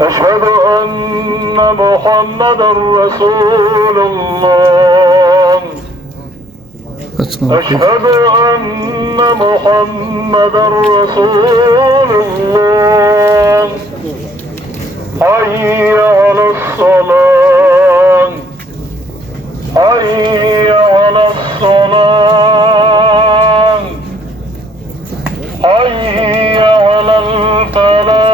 أشهد أن محمدا رسول الله. أشهد أن محمدا رسول الله. حي على الصلاة، حي على الصلاة، حي على الفلاح،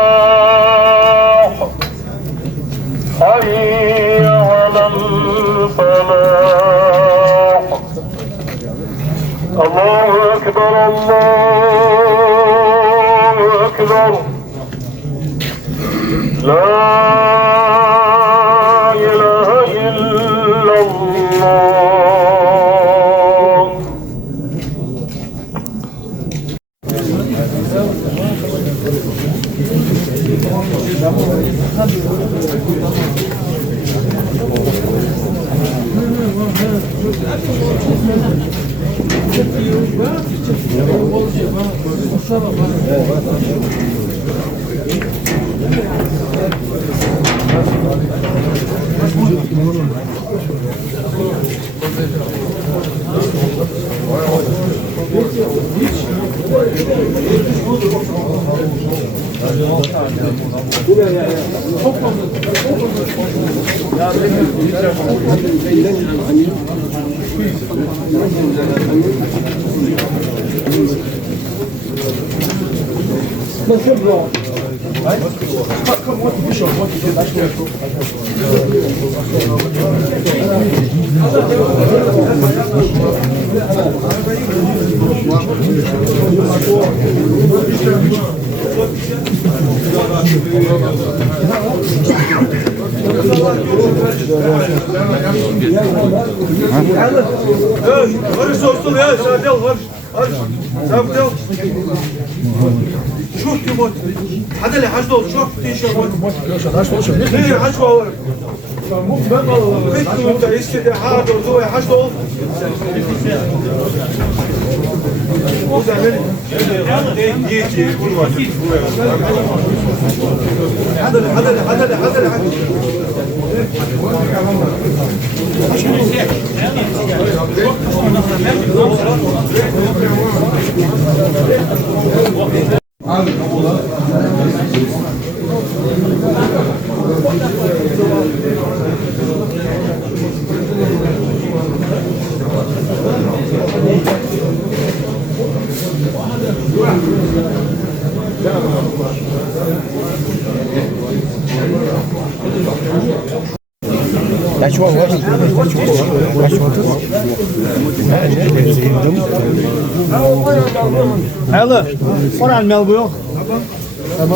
حي على الفلاح. الله أكبر، الله أكبر. لا إله إلا الله. Barış olsun ya, Şadel var. Şadel. شو تموت هذا اللي حجده شو تيجي ليه حجده بيتكم انت يسكت حاجه وزوي حجده Hello, what on Melbourne? La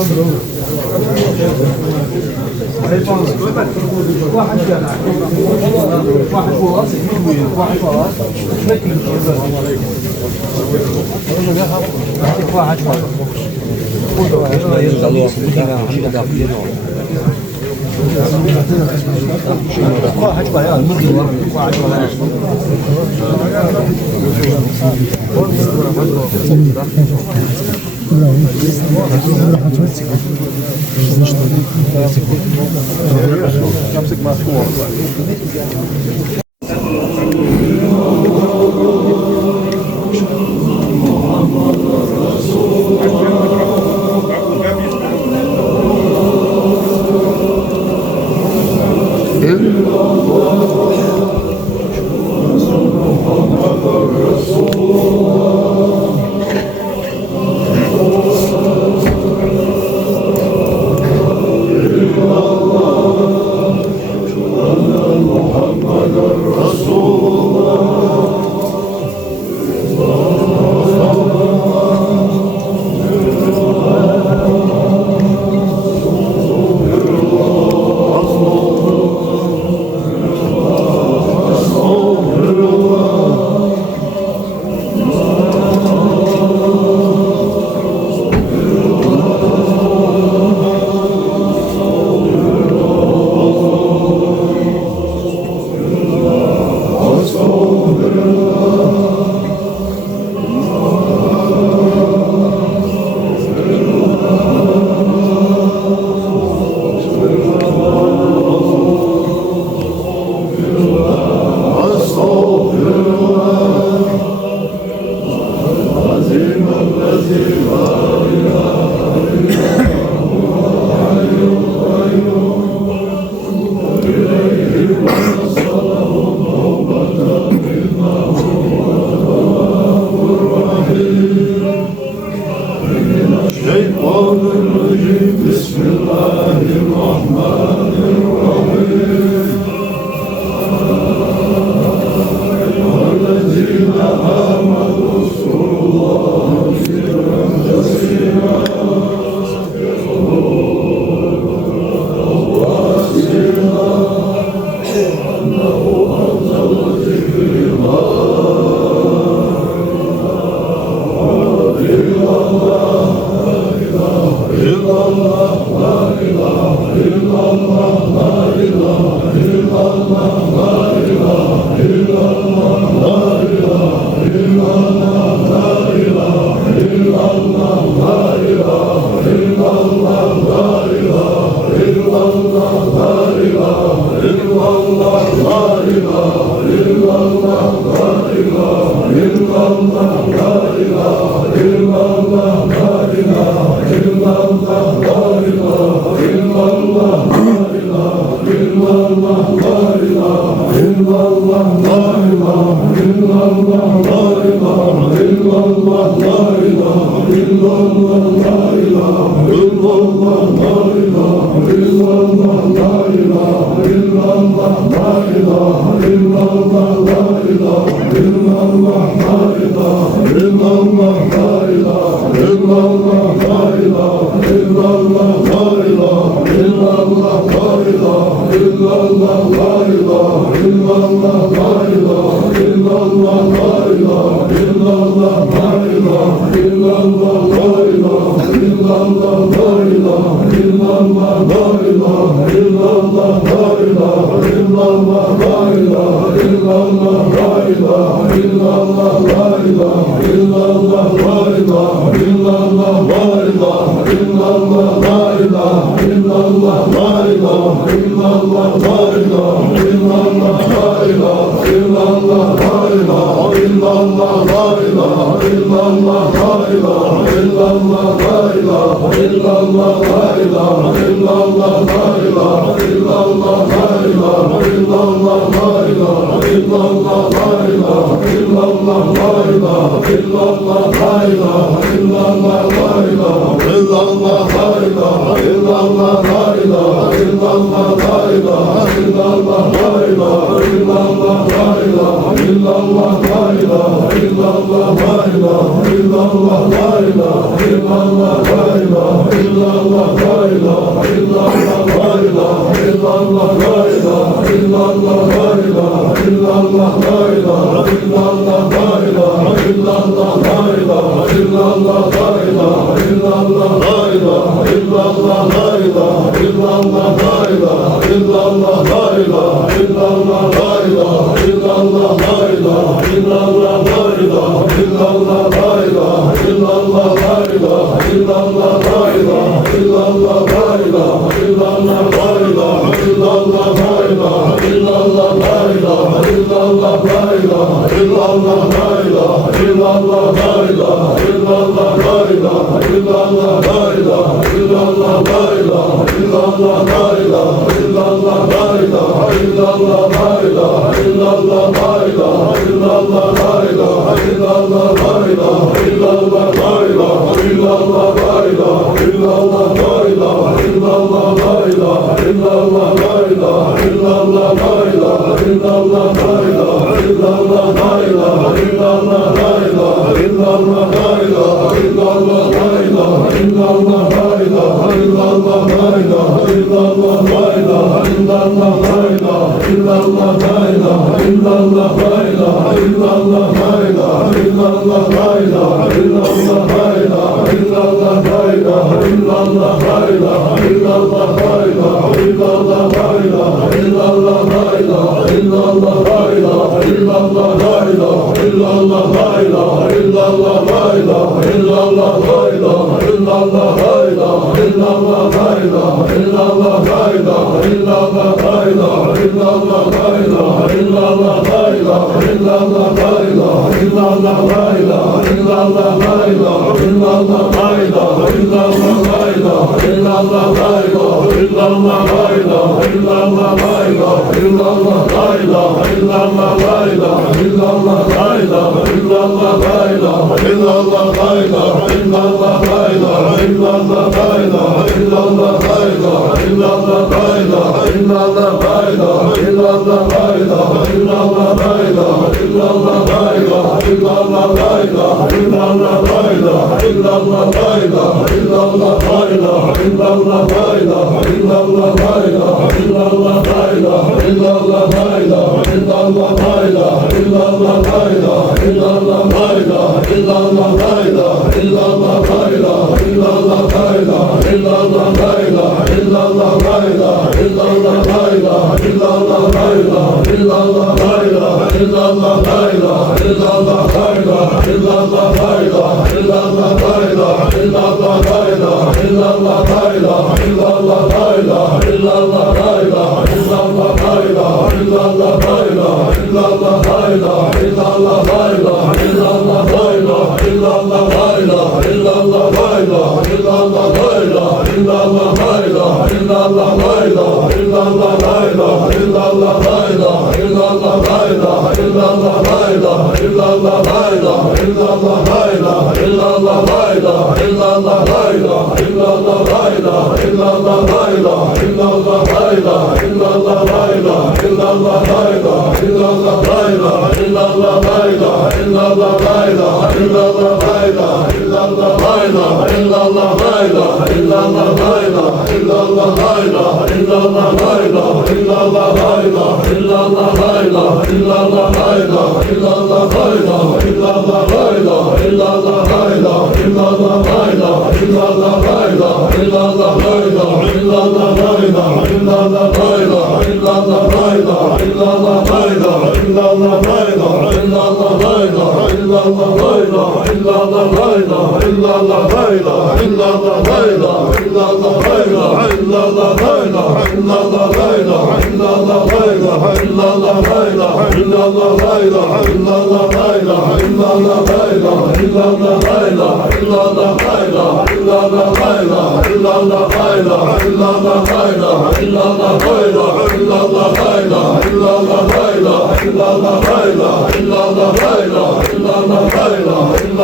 إلا الله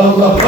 الله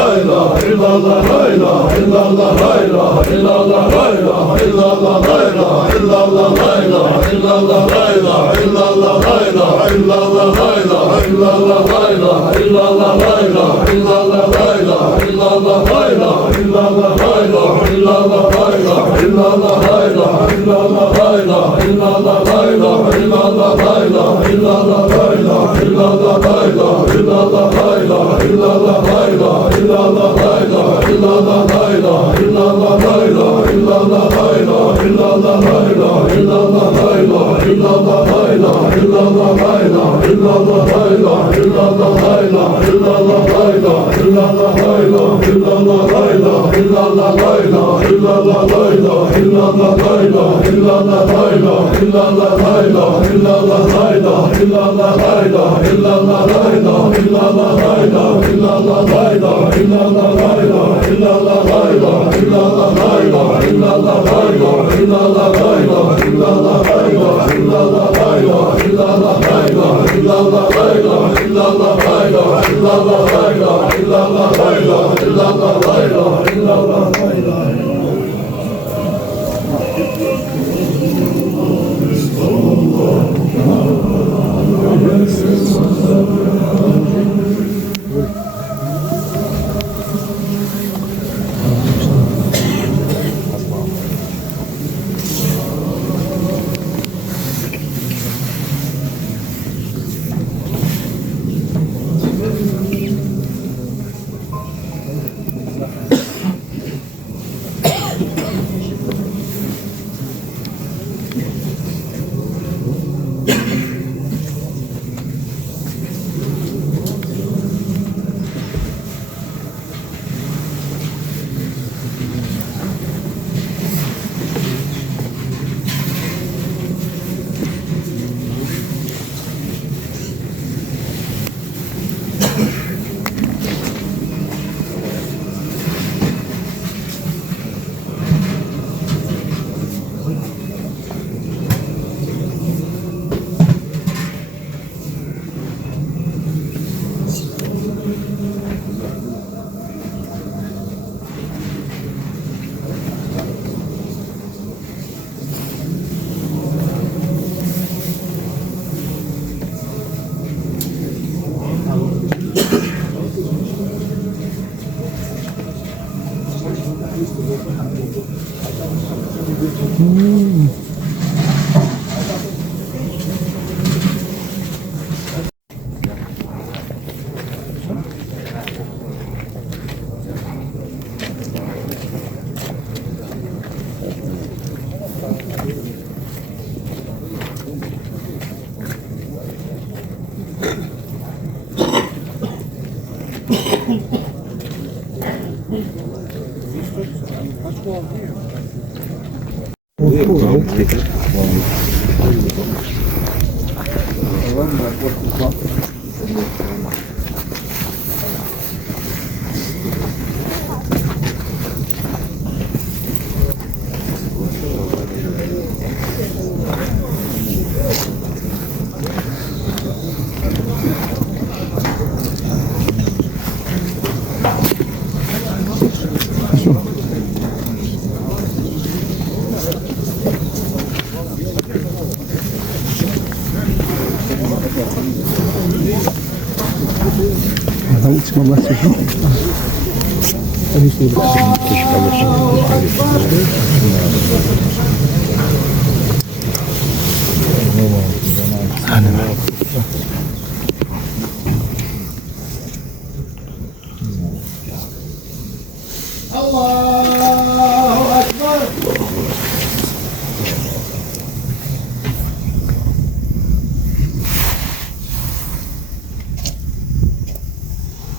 أكبر.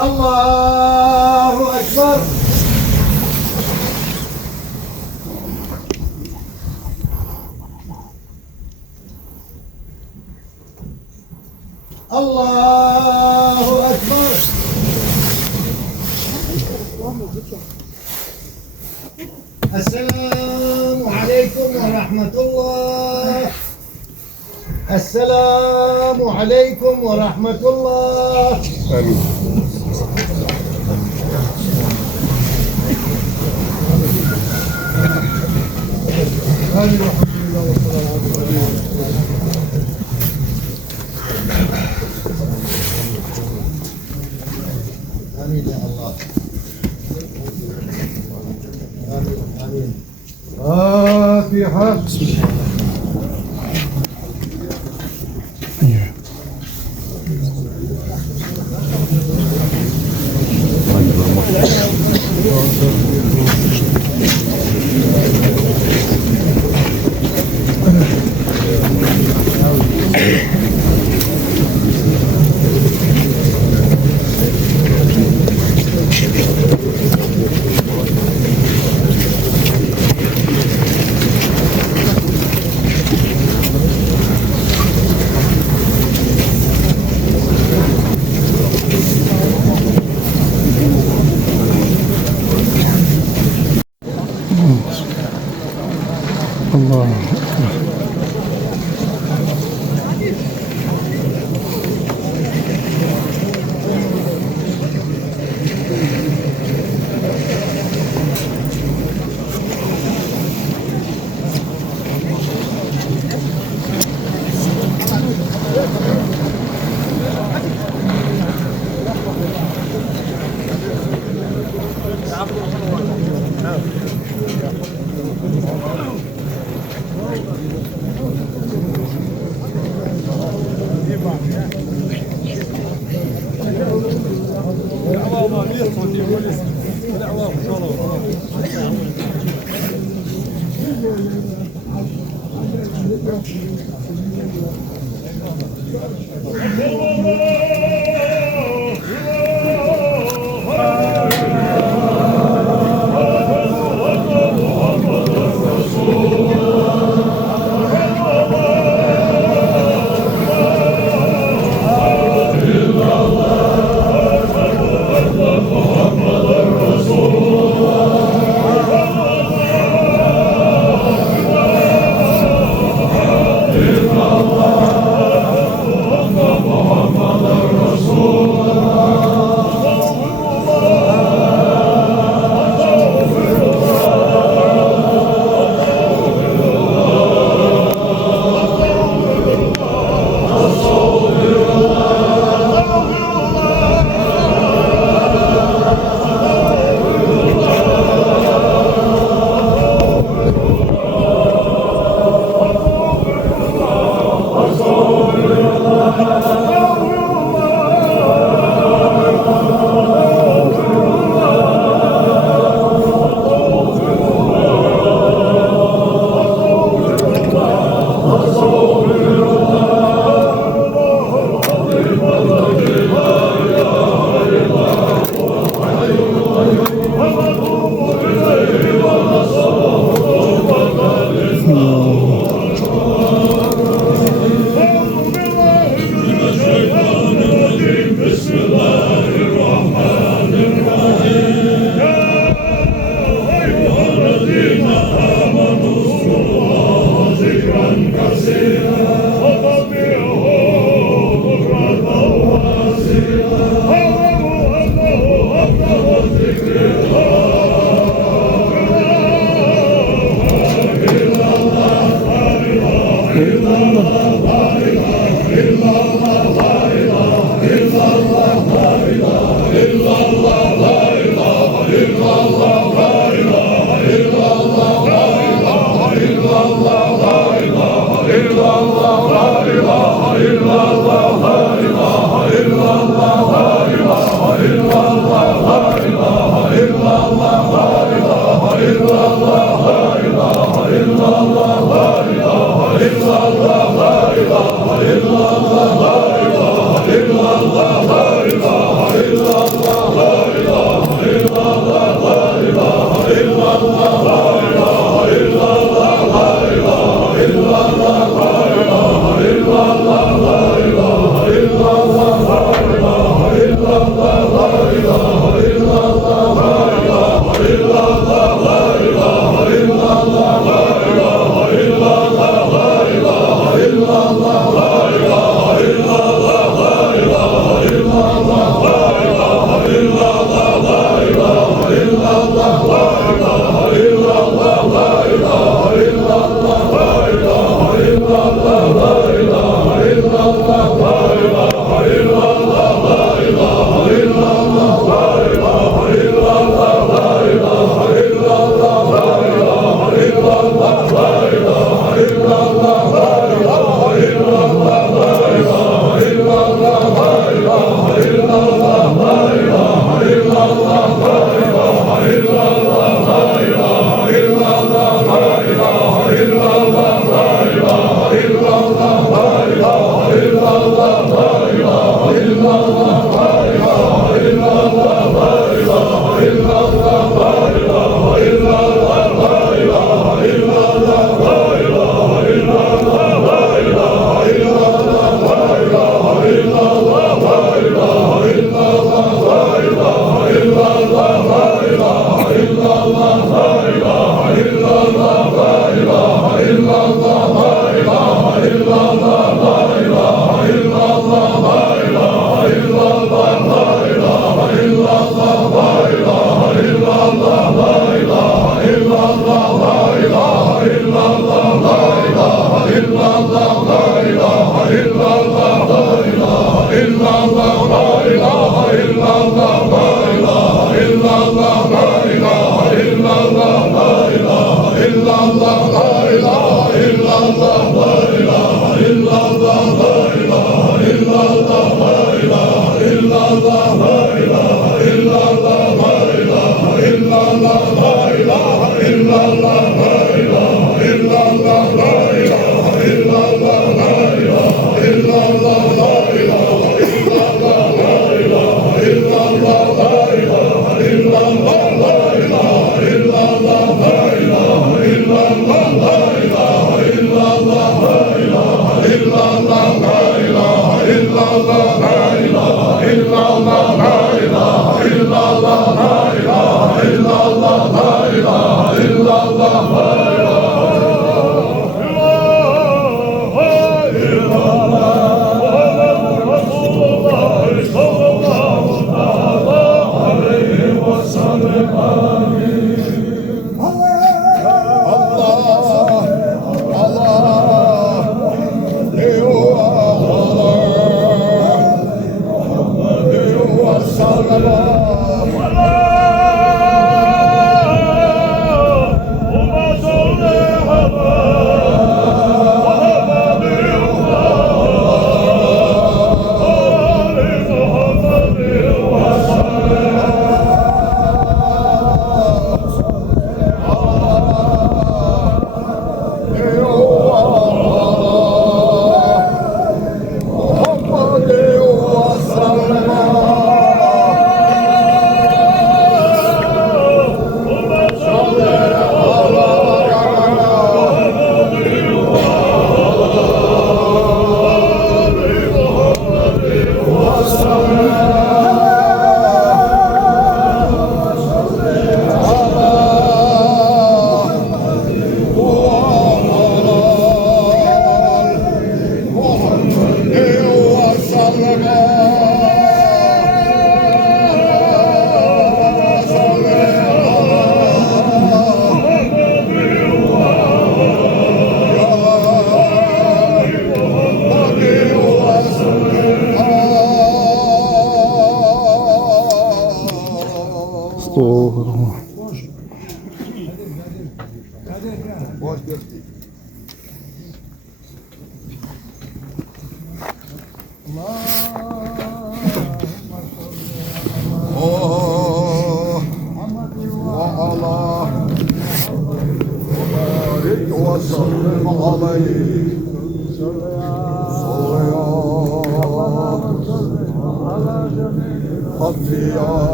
الله أكبر. الله أكبر. السلام عليكم ورحمة الله. السلام عليكم ورحمة الله. آمين والحمد لله والصلاة على رسول الله. آمين يا الله. آمين آمين. فاتحة. بسم الله. الله Allah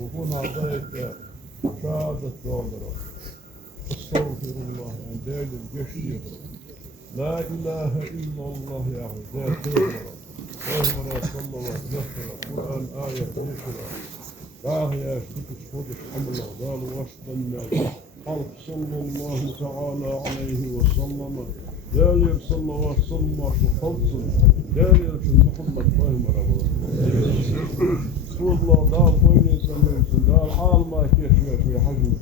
وهنا ضيق شهادة ظاهرة استغفر الله عن دال الجشير لا إله إلا الله يا ذات وهنا صلى الله ذكر القرآن آية يشرع يا شريك الصدق حمل أغدال وسط الناس خلق صلى الله تعالى عليه وسلم دالي صلى الله وسلم وخلص دالي محمد فهم ربه والله دار وين يسمون دار حال ما كيف في حجم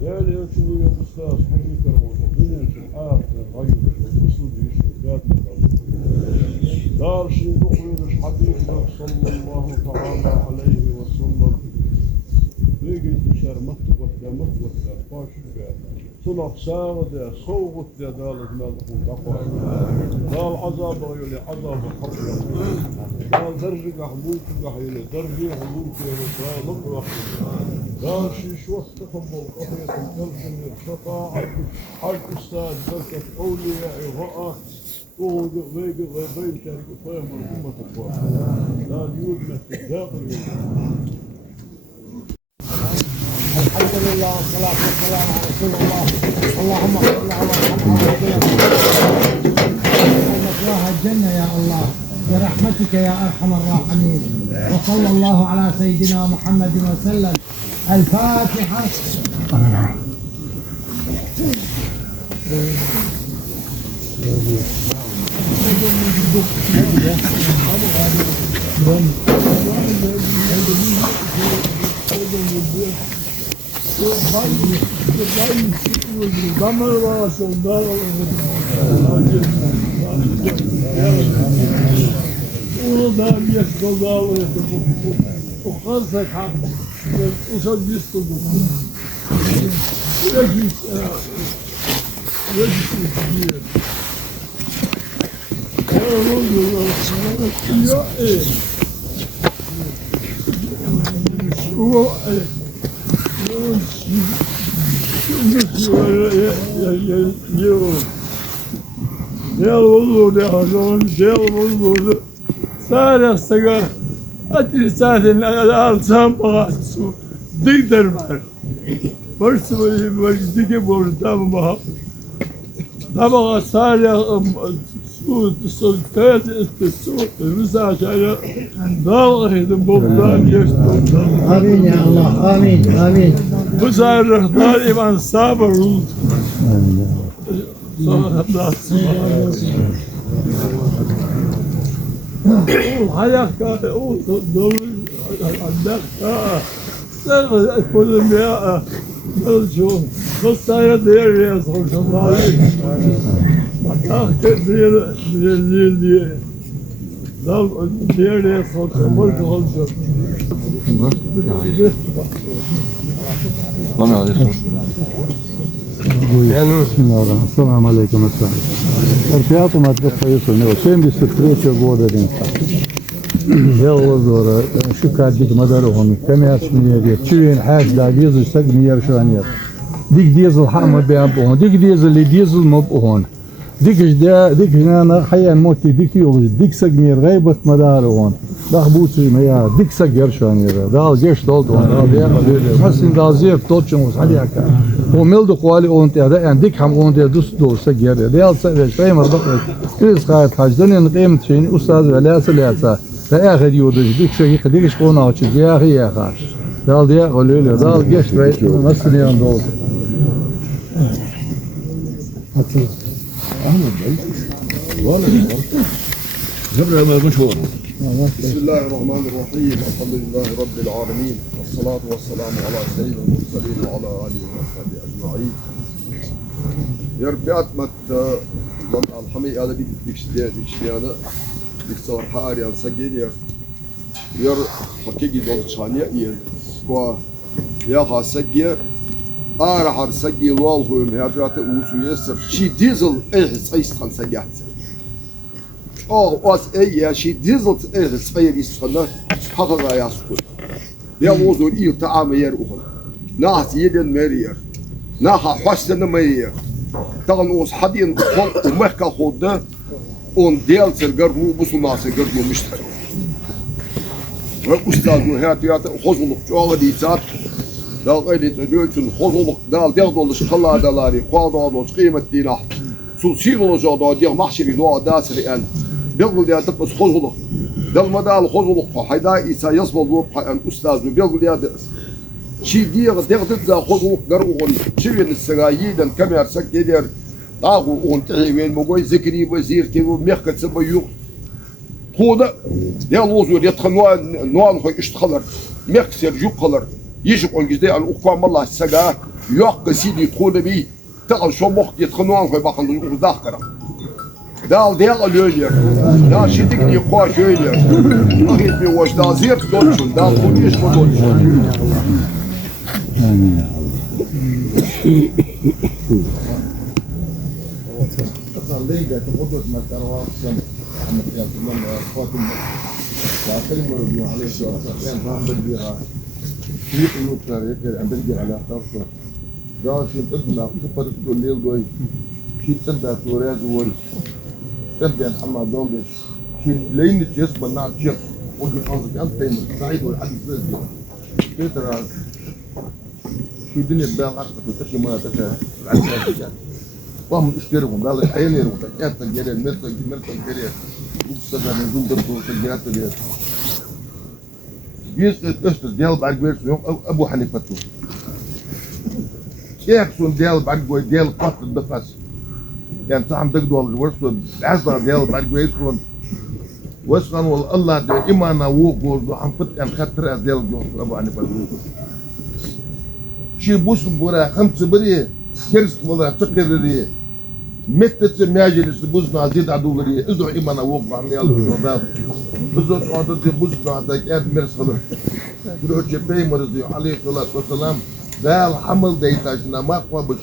دالي شنو يا أستاذ حجم كرم وبين الحاف غير الوصول يشوف دار شيء نقول حبيبنا صلى الله تعالى عليه وسلم بيجي بشر مطبخ ده مطبخ ده فاشل صنع ساعة صوت دال الملك وتقوى دال عذاب يلي عذاب حقه دال درجة حبوك يلي درجة حبوك يلي دال مطبخ دال شيش وقت تقبل قضية الكلفن الشطاعة حق أستاذ بركة أولياء رأى وهو بيجي غيبين كان يفهم الأمة تقوى دال يوجد في الداخل الحمد لله والصلاة والسلام على رسول الله. اللهم صل على محمد وعلى الجنة يا الله برحمتك يا أرحم الراحمين. وصلى الله على سيدنا محمد وسلم. الفاتحة. Oradan yaşlılar o kadar kalk, uzak yüzüldü. Rejis diye. Ya o صار السجار أتي ساعة الأرسام بغاسو ديدر مار برسوا بجدك بردام ما دبغ صار سلطات السوق المساعدة ضاغط البغداد يشتغل. آمين يا الله. آمين آمين. مساعد دائما صابر. وحياك دول عندك كل مئة ملشون خصايا دير يا صوت الله أخذ دير دير يا صوت ملك خلص Assalamu alaikum. Ребята, мы отдыхаем. У него 73 года. Я وزورة شو كان ديك مدارهم كم شمية تشوين حاج دا ديزل سجمية شوانية ديك ديزل حامة بيابون ديك ديزل اللي ديزل مبهون ديك جدا ديك هنا حيان موتي ديك يوز ديك سجمية غيبة مدارهم دخبوتي ميا ديك سجير شوانية دال جيش دولتون دال بيعمل حسين دال زيف توتشون وصحيح كان هو ملدو قوالي أنت هذا يعني ديك هم أنت دوس دول سجير دال سجير شيء مربق كل سخات حاج دنيا قيمة شيء أستاذ ولا سلاسة فآخر يودج ديك شيء خديش قونا وشيء يا أخي يا خاش دال ديا قولوا له دال جيش ريت مسني عن دول بسم الله الرحمن الرحيم. الحمد لله رب العالمين والصلاة والسلام على سيد المرسلين وعلى آله وصحبه أجمعين. يا ربيات مت الحمي هذا ديك شديانة ديك صور حاري سجيني ير حقيقي دول شانية ير كوا يا خاسجي راح سجي والهم يا ربيات وسو يسر شي ديزل صيستان سجات واس يا شي ديزل صير يسخنا حقا ياسكو يا وزور إيه تعام ير أخر ناس يدن مرير ناها حسن مرير تغن وس حدين خل ومحكا خود اون ديال سرقرمو بسو ناس سرقرمو مشتري وأستاذ هاتيات خزلق جوا ديسات دال غير تجويتن خزلق دال ديال شخلا دالاري قاضي دوش قيمة دينا سوسيلو جوا ديال محشري نوع داسري أن بيقول ديال تبص خزلق دال مدال خزلق حيدا إيسا يصبر أن أستاذ بيقول ديال شي ديال تبدا خزلق قرؤون شوين السراييدن كم يرسك ديال داغو اون تحيوين مقوي ذكري وزير كيلو ميخكت سبيوك هودا ديال وزور يدخل نوان خوي اشتخلر ميخسر جوقلر يجب ان جدي ان اقوام الله السقا يوق سيدي تقول بي تقل شو مخ يدخل نوان خوي باخن داخرة دال ديال لوليا دال شدك لي قواش لوليا أخيت بي واش دال زيت دولشون دال كونيش دولشون آمين يا تبين حماد دولش شين لين تيسمع نعم شيخ وجه قصدك أنت تيمر سعيد والحديث لازم ترى في الدنيا بين عقد وتشي ما تشي العقد وهم اشتروا قال الحيلين وتكات الجري مرت الجري وبصدق نزول دربو سجلات الجري جيس تشتر ديال بعد بيرس يوم أبو حنيفة يحسون ديال بعد جوي ديال قط الدفاس يعني تعم تقدر الورسون عزة ديال بعد جوي يسون وسخن والله ده إيمانا ووق عم فت أن خطر ديال جوف أبو حنيفة شي بوس بورا خمس بريه كرس ولا تقرريه متت ماجلس بوزنا زيد عدو بريه إذا إيمانا ووق عم يلا شباب إذا قعدت بوزنا ذاك مرس خلص بروح جبهي مرضي عليه الصلاة والسلام ذا الحمل ديتاجنا ما قابش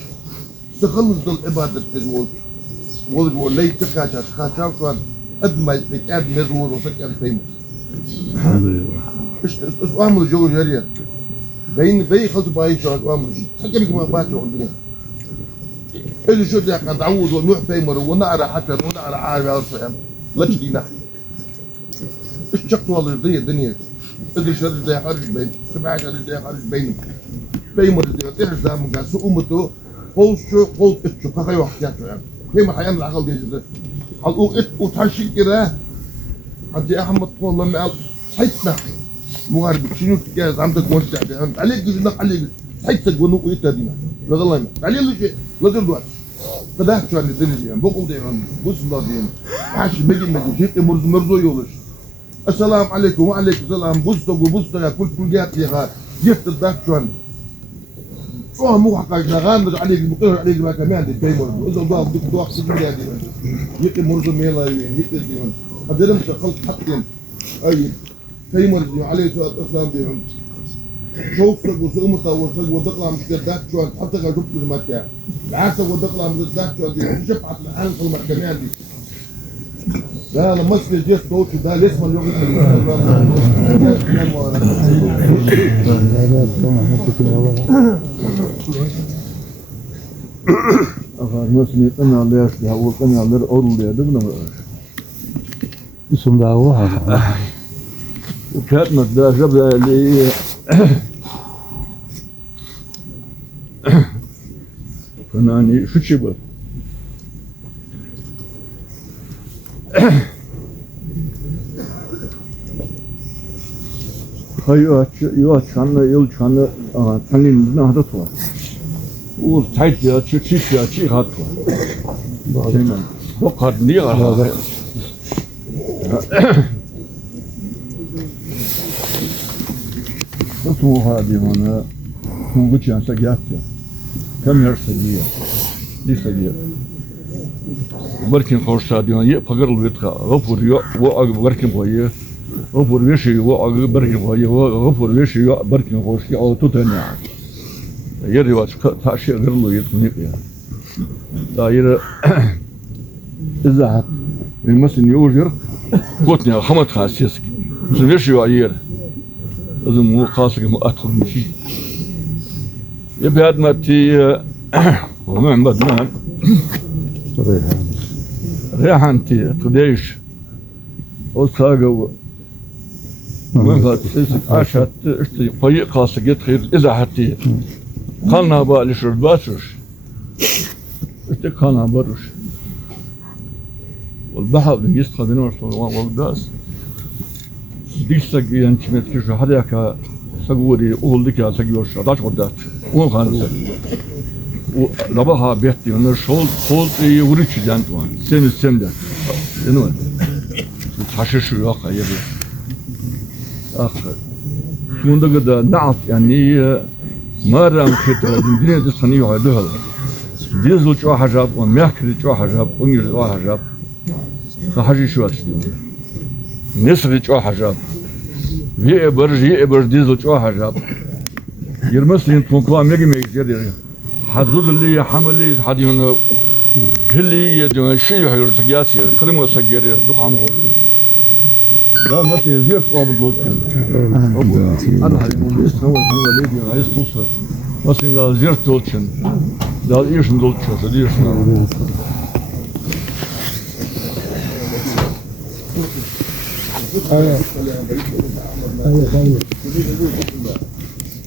تخلص العبادة تجول وضعوا لي تخاشا كان أدمى يتك مزور وفك فيم الحمد لله إيش أمر جو جريء بين خلط باي شو أمر حكي لك ما باتوا عندنا إذا شو ده قد عود ونوح فيمر ونعرى حتى ونعرى عارف على الصيام لا تدينا إيش شقت والله ضي الدنيا إذا شر ده خارج بين سبعة شر ده خارج بين فيمر ده تحزم من قاس أمته قول إيش كذا واحد يعني هي ما حيعمل عقل دي جدا حلقوا إيش وتحشي كده حتى أحمد والله ما حيتنا مغارب شنو تجاز عندك وانت عليك جزنا عليك حيتك ونوق يتدينا لا والله ما عليه شيء لازم دوات قداه شو اللي دنيا بقول ده بص الله دين عاش مجي شيء مرزو يولش السلام عليكم وعليكم السلام بصوا كل جات يا جبت الدك شو مو حقك غامض عليك بقول عليك ما كمان دي بيمر اذا ضاع بدك تروح سجن دي يقي مرزو ميلا يقي دي هذا مش خلط حقين اي بيمر عليه الصلاه والسلام بيهم شوف وسوق متوسط ودقلا مش قدك شو حتى لو جبت المكان العكس ودقلا مش قدك شو دي شفعت الحال في المكان دي لا لما مسك الجيش دوت ده لسه اليوم مسلم أنا الله يشفيه وأنا الله أقول له دبنا بسم الله الرحمن الرحيم وكانت ده جبل اللي فناني شو تشبه يوات شانه يل شانه تانين نهضة توا وتعيد يا شي هات توا تمام وقعد نيغا اسمه هذه هنا موجود عن سجاتها كم يرسلية دي سجية بركن خوش ساديون يبقر الويتها غفور يو وبركن بويه غفور ويشي وبركن بويه غفور ويشي بركن خوش يا توتني يري وات تاشي غرلو يتنيق يا دايره اذا المسن يوجر قوتني خمت خاسيسك ويشي وعير لازم مو قاسك مو ادخل مشي يبي هاد ما تي ومحمد نعم ريحانتي قديش وصاقوا من بعد سيسك عاشت اشتي طريق خاصة جت خير إذا حتي قالنا بقى لشرب باسرش اشتي قالنا برش والبحر اللي يستخدم بينور صلوان وقداس دي سجي ينشمت كيش حداك سجوري أول ذكر سجورش عداش قدات وخانس ولبها بيتي من الشغل قلت وريتش جانتوان سن ده إنه تحشش الواقع يبي آخر من ده نعط يعني ما رام كتر الدنيا تسخني وعدها ديزل شو حجاب وميحكي شو حجاب ونجر شو حجاب حاجة شو أشتيهم نصر شو حاجة يبر ديزل شو حاجة يرمسلين تونكلام يجي ميجي حدود اللي حملي حديهم هلي يدون شيء يحير سجاسي فريمو سجاري دخان هو لا مثل زيارة قابل دوتشن أنا هذي هو ليدي عايز توصل مثل لا زيارة دوتشن لا إيش دوتشن صديق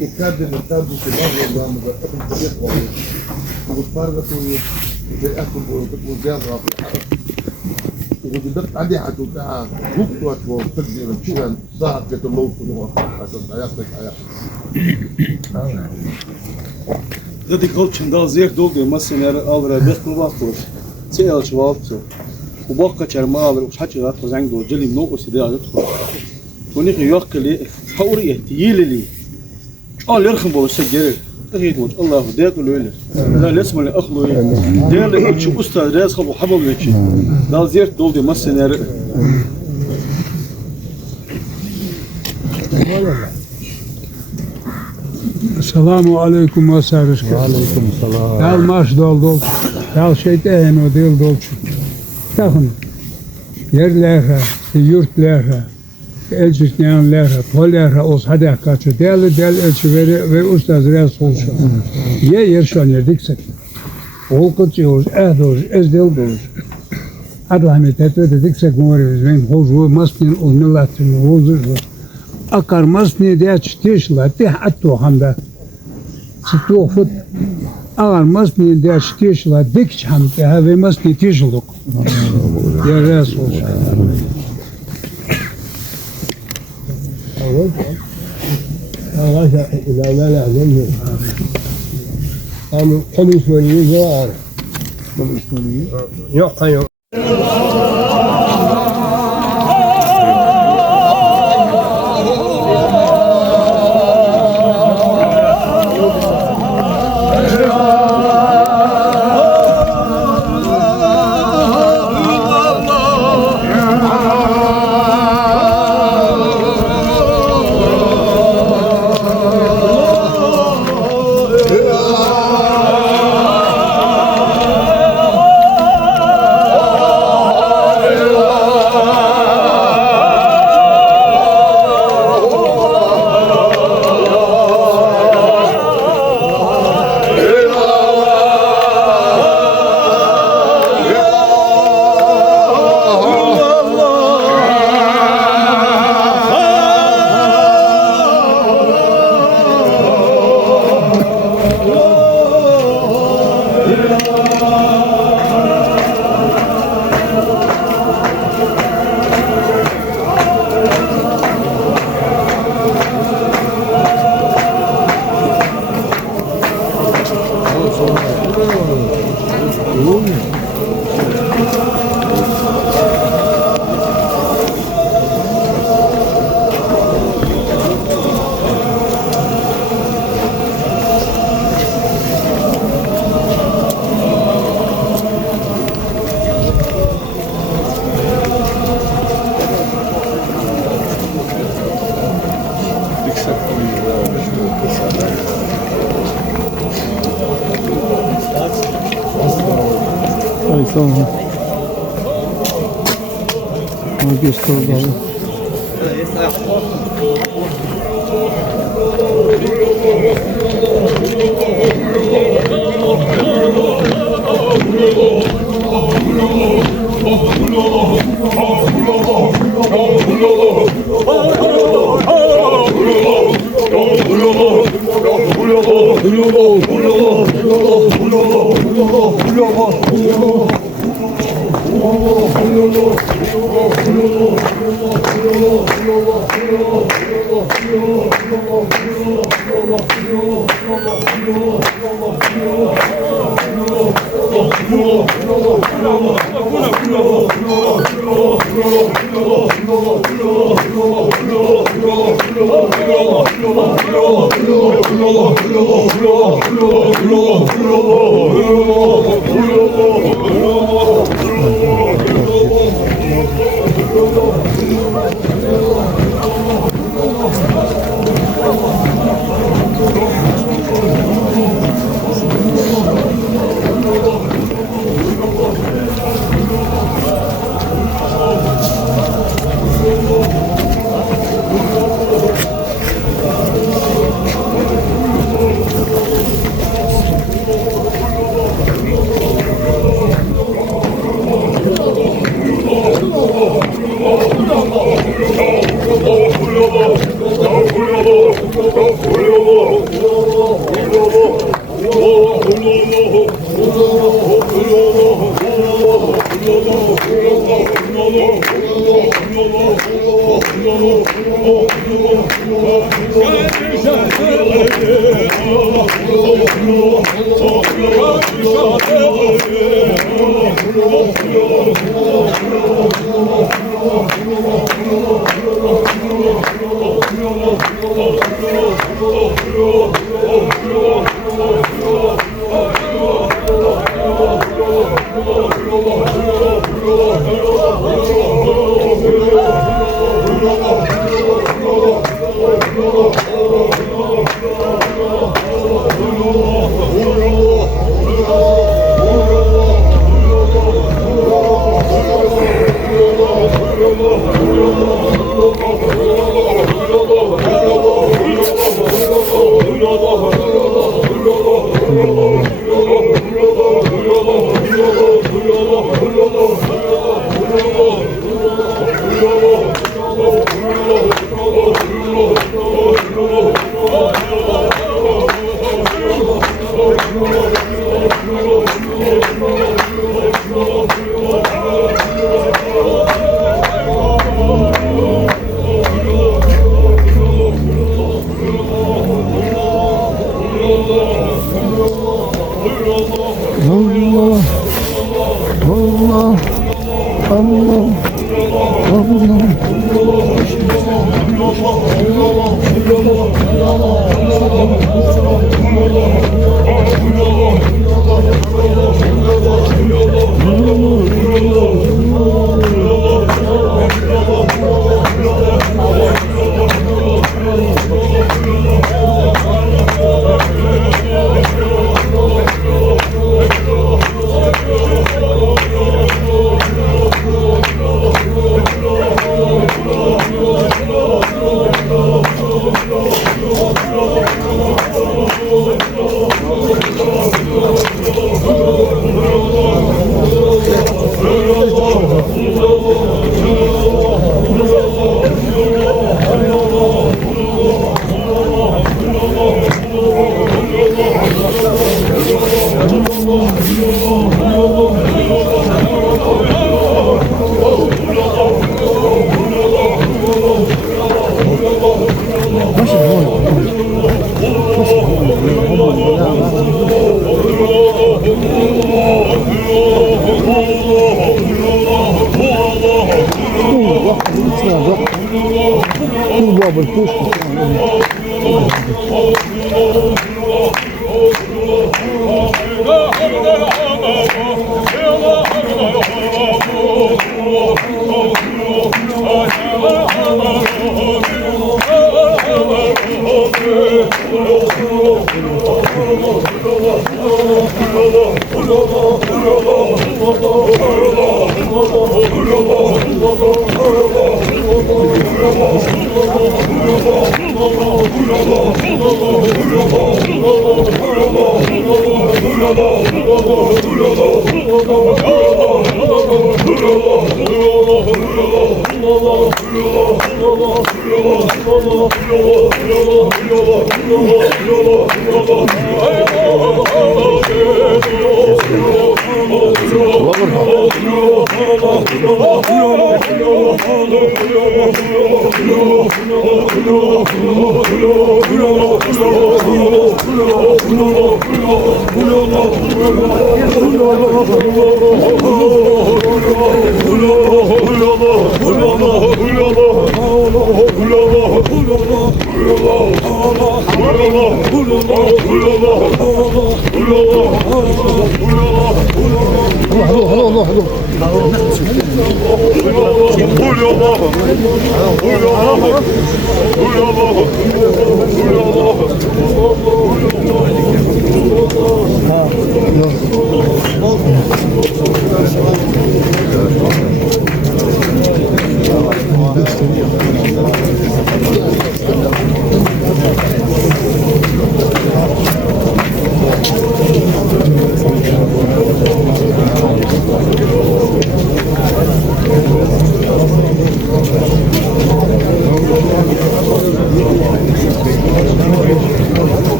وكاد في بعض وتفرغت وبيأكل وزيادة وقدرت عليه حتى بتاع وقت وتقدر تشيل صاحب كده اللوط عشان عياطك Dat ik ook dat zeer doelde, maar ze naar andere best verwacht wordt. Ze als wat. وباقة شرمال وحكي غات خزان دو جلي منو وسيدا يدخل. وني يوق لي حوري تييل لي. قال يرخم بو سجل. تغيد وجه الله ديك ولوله. لا لسه من اخلو دير لي شو استاذ راس خبو حبل لك. دا زير دولدي مسنر. السلام عليكم وسارش. وعليكم السلام. Al maaş doldu. Al şeytan o değil doldu. Takın. Yerlere, yurtlara, elçiliklerle, pollara os hadi kaçı. Değerli elçi ve ustaz reis olsun. Ye yerşan yerdiksek. Ol kıçıyoruz, ehdoğuz, ezdeldoğuz. Rahmet etmediksek muharribiz. Ben hoşu masnin ol milletin huzur. Akar masni diye çıtışla, tih attu hamda. Çıttu fut. Agar masni diye çıtışla, dik hamda. Ve masni tişluk. Ya reis olsun. Allah إذا ما نعلمه قالوا خمس ولي جوار يقين Sonra o gösterdi.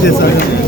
谢谢。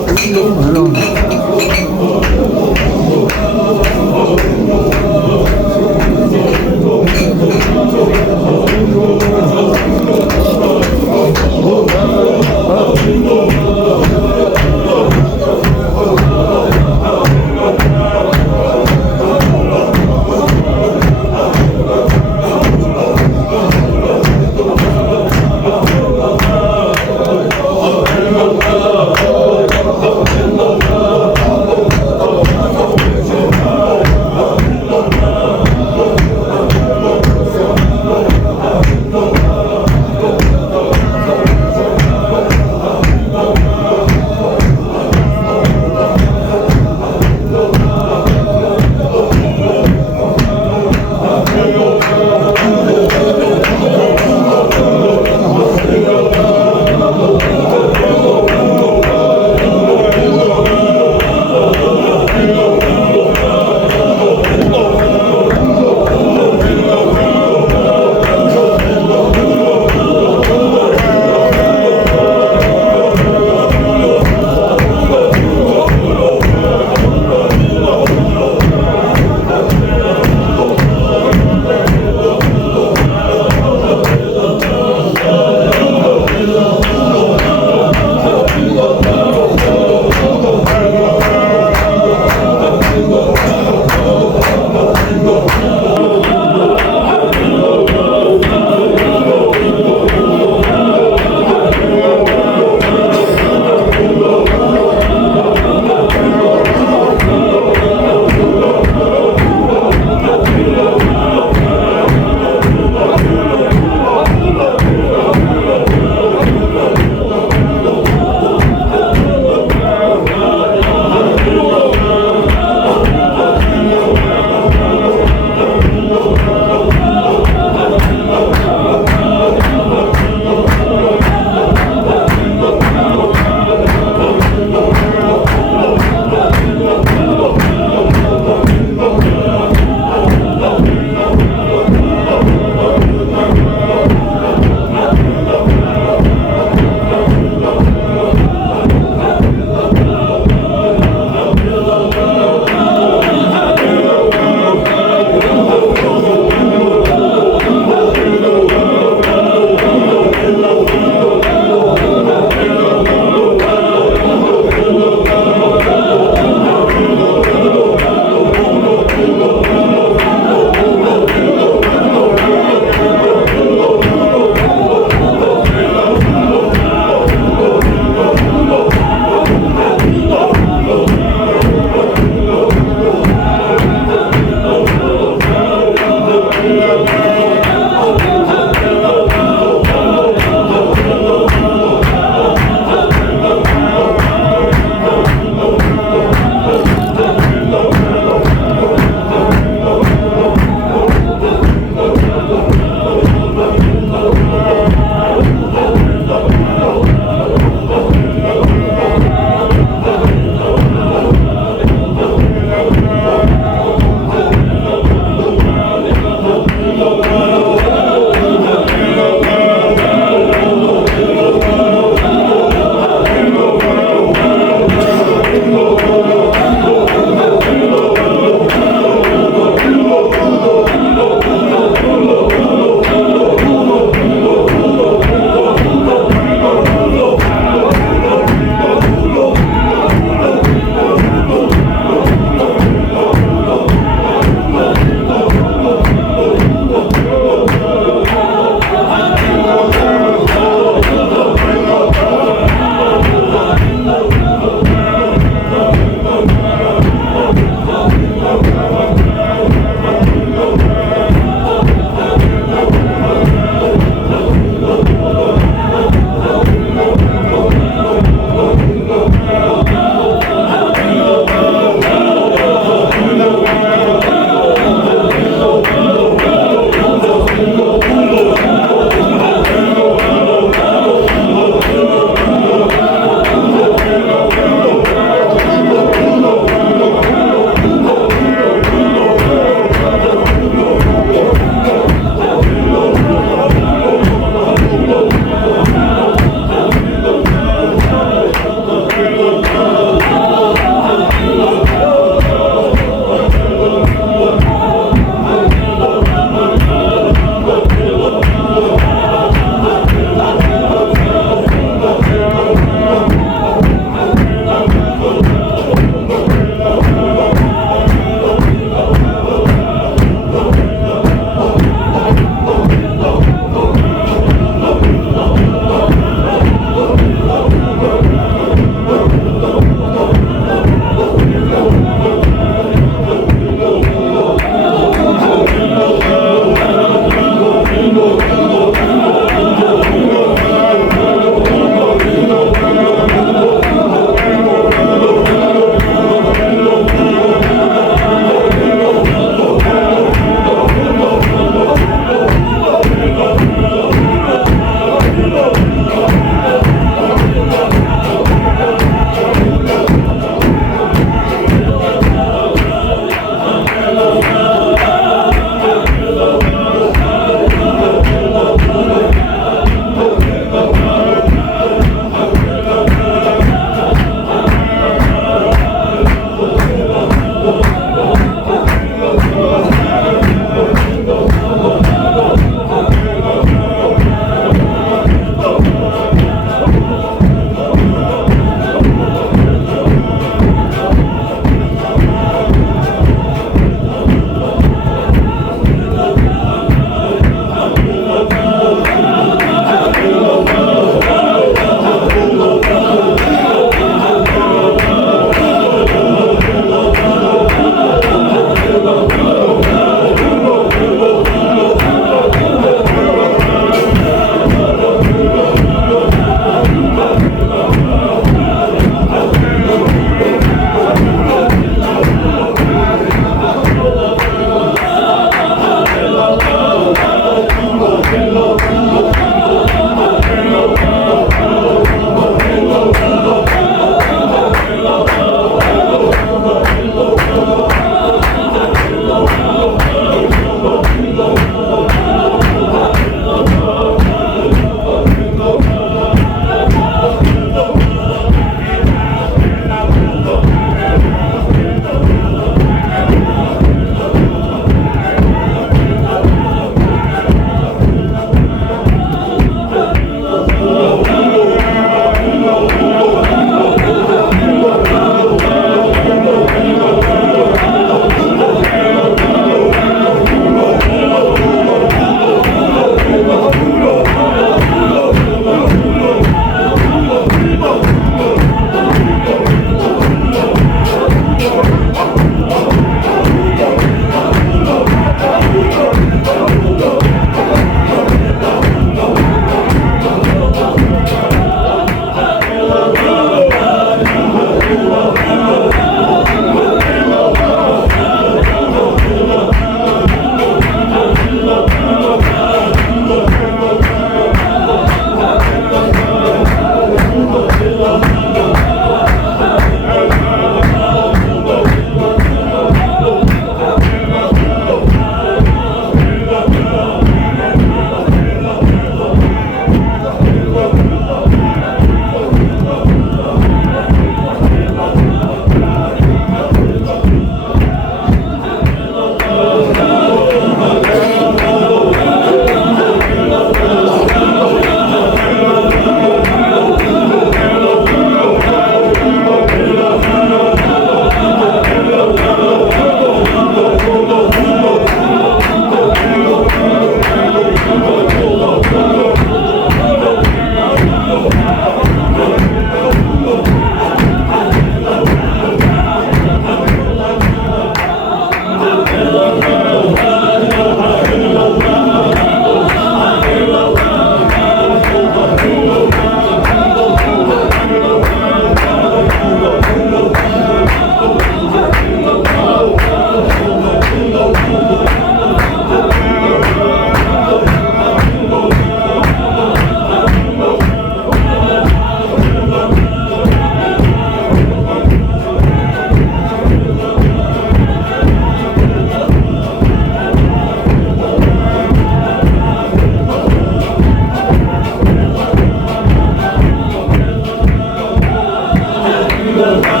الله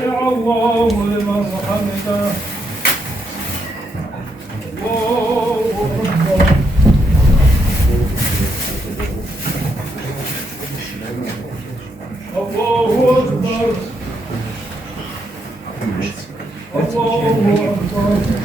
سمع الله لمن حمده الله أكبر الله أكبر الله أكبر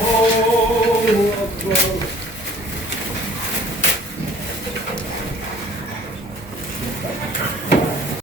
الله أكبر